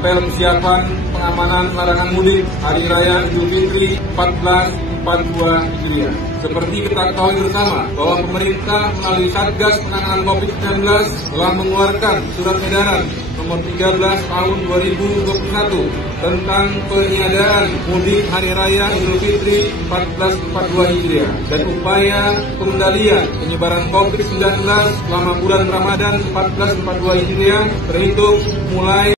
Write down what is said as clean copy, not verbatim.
apel kesiapan pengamanan larangan mudik Hari Raya Idul Fitri 1442 Hijriah. Seperti kita ketahui bersama bahwa pemerintah melalui Satgas Penanganan COVID-19 telah mengeluarkan surat edaran nomor 13 tahun 2021 tentang peniadaan mudik Hari Raya Idul Fitri 1442 Hijriah dan upaya pengendalian penyebaran COVID-19 selama bulan Ramadan 1442 Hijriah terhitung mulai